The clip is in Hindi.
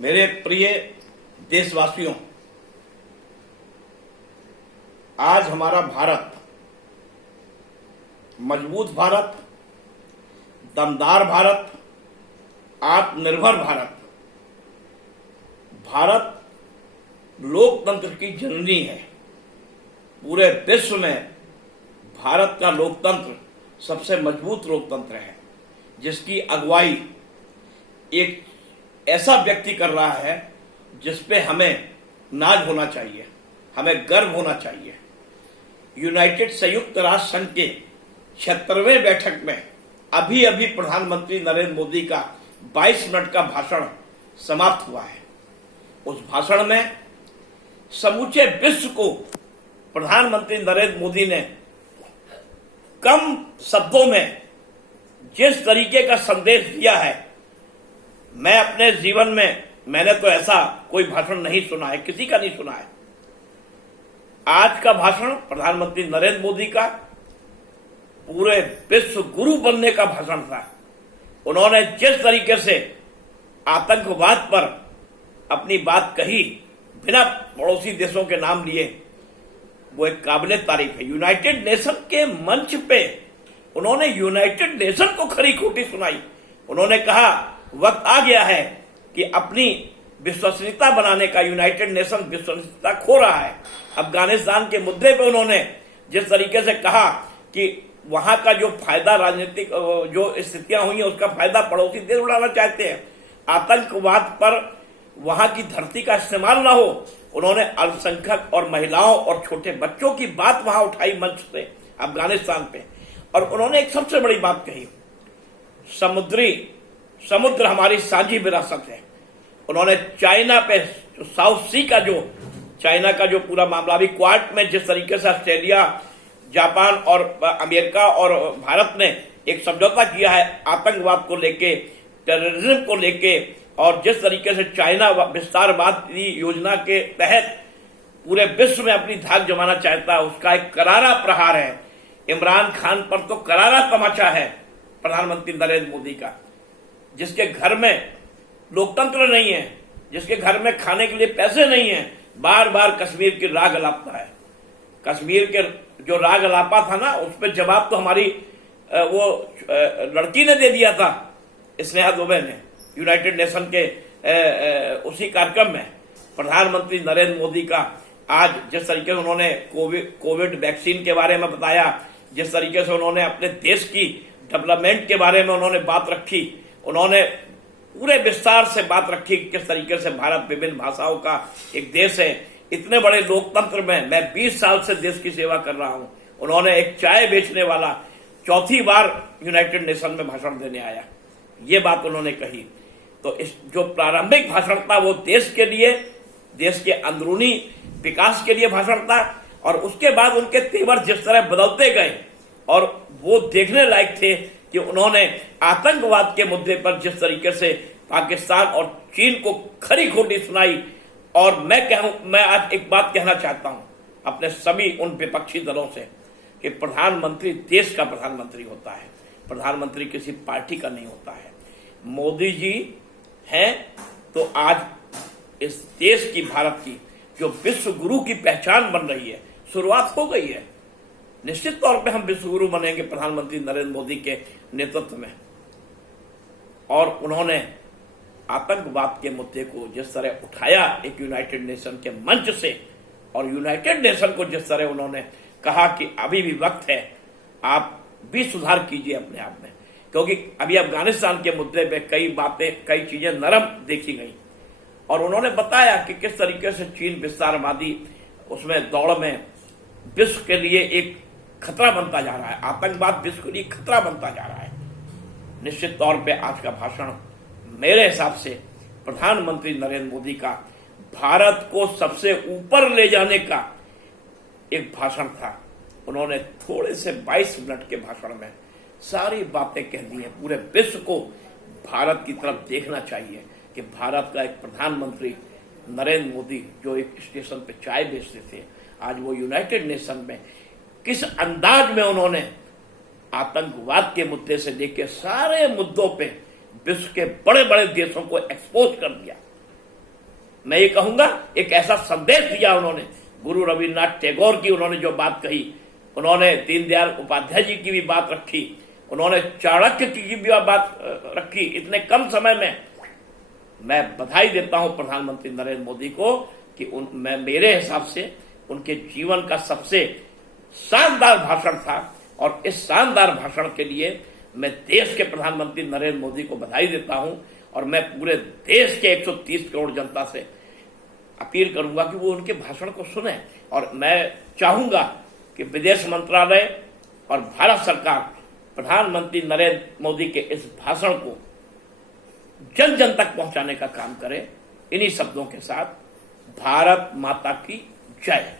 मेरे प्रिय देशवासियों, आज हमारा भारत मजबूत भारत, दमदार भारत, आत्मनिर्भर भारत, भारत लोकतंत्र की जननी है। पूरे विश्व में भारत का लोकतंत्र सबसे मजबूत लोकतंत्र है, जिसकी अगुवाई एक ऐसा व्यक्ति कर रहा है जिस पे हमें नाज होना चाहिए, हमें गर्व होना चाहिए। यूनाइटेड संयुक्त राष्ट्र संघ के 76वें बैठक में अभी अभी प्रधानमंत्री नरेंद्र मोदी का 22 मिनट का भाषण समाप्त हुआ है। उस भाषण में समूचे विश्व को प्रधानमंत्री नरेंद्र मोदी ने कम शब्दों में जिस तरीके का संदेश दिया है, मैं अपने जीवन में मैंने तो ऐसा कोई भाषण नहीं सुना है, किसी का नहीं सुना है। आज का भाषण प्रधानमंत्री नरेंद्र मोदी का पूरे विश्व गुरु बनने का भाषण था। उन्होंने जिस तरीके से आतंकवाद पर अपनी बात कही बिना पड़ोसी देशों के नाम लिए, वो एक काबिले तारीफ है। यूनाइटेड नेशन के मंच पे उन्होंने यूनाइटेड नेशन को खरी खोटी सुनाई। उन्होंने कहा वक्त आ गया है कि अपनी विश्वसनीयता बनाने का, यूनाइटेड नेशन विश्वसनीयता खो रहा है। अफगानिस्तान के मुद्दे पे उन्होंने जिस तरीके से कहा कि वहां का जो फायदा, राजनीतिक जो स्थितियां हुई हैं, उसका फायदा पड़ोसी देश उड़ाना चाहते हैं, आतंकवाद पर वहां की धरती का इस्तेमाल ना हो। उन्होंने अल्पसंख्यक और महिलाओं और छोटे बच्चों की बात वहां उठाई मंच से अफगानिस्तान पे। और उन्होंने एक सबसे बड़ी बात कही, समुद्र हमारी साझी विरासत है। उन्होंने चाइना पे साउथ सी का जो चाइना का जो पूरा मामला भी क्वाड में जिस तरीके से ऑस्ट्रेलिया, जापान और अमेरिका और भारत ने एक समझौता किया है आतंकवाद को लेके, टेररिज्म को लेके, और जिस तरीके से चाइना विस्तारवादी योजना के तहत पूरे विश्व में अपनी धाक जमाना चाहता है, उसका एक करारा प्रहार है। इमरान खान पर तो करारा तमाचा है प्रधानमंत्री नरेंद्र मोदी का, जिसके घर में लोकतंत्र नहीं है, जिसके घर में खाने के लिए पैसे नहीं है, बार बार कश्मीर की राग अलापता है। कश्मीर के जो राग अलापा था ना, उस पर जवाब तो हमारी वो लड़की ने दे दिया था, स्नेहा दुबे ने, यूनाइटेड नेशन के उसी कार्यक्रम में। प्रधानमंत्री नरेंद्र मोदी का आज जिस तरीके से उन्होंने कोविड वैक्सीन के बारे में बताया, जिस तरीके से उन्होंने अपने देश की डेवलपमेंट के बारे में उन्होंने बात रखी, उन्होंने पूरे विस्तार से बात रखी किस तरीके से भारत विभिन्न भाषाओं का एक देश है। इतने बड़े लोकतंत्र में मैं 20 साल से देश की सेवा कर रहा हूं। उन्होंने एक चाय बेचने वाला चौथी बार यूनाइटेड नेशन में भाषण देने आया, ये बात उन्होंने कही। तो इस जो प्रारंभिक भाषण था वो देश के लिए, देश के अंदरूनी विकास के लिए भाषण था, और उसके बाद उनके तेवर जिस तरह बदलते गए और वो देखने लायक थे कि उन्होंने आतंकवाद के मुद्दे पर जिस तरीके से पाकिस्तान और चीन को खरी खोटी सुनाई। और मैं आज एक बात कहना चाहता हूं अपने सभी उन विपक्षी दलों से कि प्रधानमंत्री देश का प्रधानमंत्री होता है, प्रधानमंत्री किसी पार्टी का नहीं होता है। मोदी जी हैं तो आज इस देश की, भारत की जो विश्व गुरु की पहचान बन रही है, शुरुआत हो गई है। निश्चित तौर पे हम विश्व गुरु बनेंगे प्रधानमंत्री नरेंद्र मोदी के नेतृत्व में। और उन्होंने आतंकवाद के मुद्दे को जिस तरह उठाया एक यूनाइटेड नेशन के मंच से, और यूनाइटेड नेशन को जिस तरह उन्होंने कहा कि अभी भी वक्त है, आप भी सुधार कीजिए अपने आप में, क्योंकि अभी अफगानिस्तान के मुद्दे पे कई बातें, कई चीजें नरम देखी गई। और उन्होंने बताया कि किस तरीके से चीन विस्तारवादी उसमें दौड़ में विश्व के लिए एक खतरा बनता जा रहा है, आतंकवाद विश्व के लिए खतरा बनता जा रहा है। निश्चित तौर पे आज का भाषण मेरे हिसाब से प्रधानमंत्री नरेंद्र मोदी का भारत को सबसे ऊपर ले जाने का एक भाषण था। उन्होंने थोड़े से 22 मिनट के भाषण में सारी बातें कह दी हैं। पूरे विश्व को भारत की तरफ देखना चाहिए कि भारत का एक प्रधानमंत्री नरेंद्र मोदी, जो एक स्टेशन पे चाय बेचते थे, आज वो यूनाइटेड नेशन में किस अंदाज में उन्होंने आतंकवाद के मुद्दे से लेकर सारे मुद्दों पे विश्व के बड़े बड़े देशों को एक्सपोज कर दिया। मैं ये कहूंगा एक ऐसा संदेश दिया उन्होंने। गुरु रविन्द्रनाथ टैगोर की उन्होंने जो बात कही, उन्होंने दीनदयाल उपाध्याय जी की भी बात रखी, उन्होंने चाणक्य की भी बात रखी। इतने कम समय में मैं बधाई देता हूं प्रधानमंत्री नरेंद्र मोदी को कि मैं मेरे हिसाब से उनके जीवन का सबसे शानदार भाषण था। और इस शानदार भाषण के लिए मैं देश के प्रधानमंत्री नरेंद्र मोदी को बधाई देता हूं। और मैं पूरे देश के 130 करोड़ जनता से अपील करूंगा कि वो उनके भाषण को सुने। और मैं चाहूंगा कि विदेश मंत्रालय और भारत सरकार प्रधानमंत्री नरेंद्र मोदी के इस भाषण को जन जन तक पहुंचाने का काम करे। इन्हीं शब्दों के साथ भारत माता की जय।